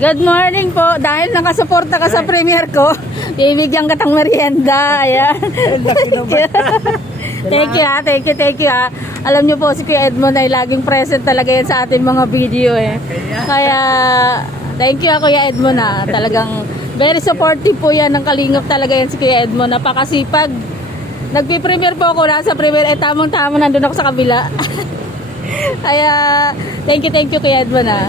Good morning po. Dahil nakasuporta ka sa premiere ko, bibigyan ka ng merienda. Ayan. Thank you ha. Alam niyo po si Kuya Edmond ay laging present talaga yan sa ating mga video eh. Kaya thank you Kuya Edmond ha. Talagang very supportive po yan ng Kalingap talaga yan si Kuya Edmond. Napakasipag. Nagpi-premiere po ako, nasa premiere tamang-tama nandun ako sa kabila. Kaya thank you Kuya Edmond ha.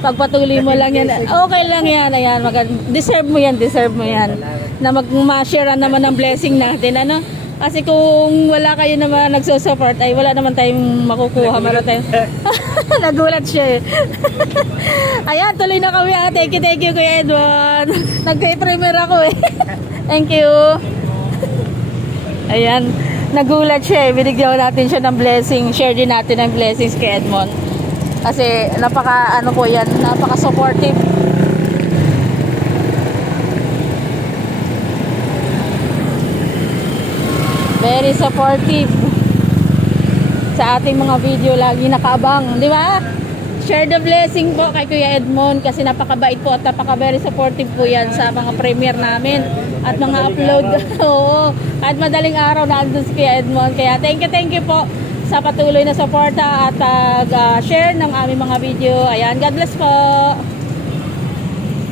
Pagpatuloy mo lang yan. Okay lang yan. Ayan, deserve mo yan. Na mag-share naman ng blessing natin. Ano? Kasi kung wala kayo naman nagsusupport, ay wala naman tayong makukuha. Nagulat siya eh. Ayan, tuloy na kami. Thank you Kuya Edmond. Nag-premiere ako eh. Thank you. Ayan, nagulat siya eh. Binigyan natin siya ng blessing. Share din natin ng blessings kay Edmond. Kasi napaka supportive. Very supportive sa ating mga video, lagi nakaabang, di ba? Share the blessing po kay Kuya Edmond kasi napakabait po at very supportive po yan sa mga premiere namin at mga upload. Oo, kahit madaling araw na andun si Kuya Edmond. Kaya thank you po sa patuloy na suporta at share ng aming mga video. Ayan, God bless po.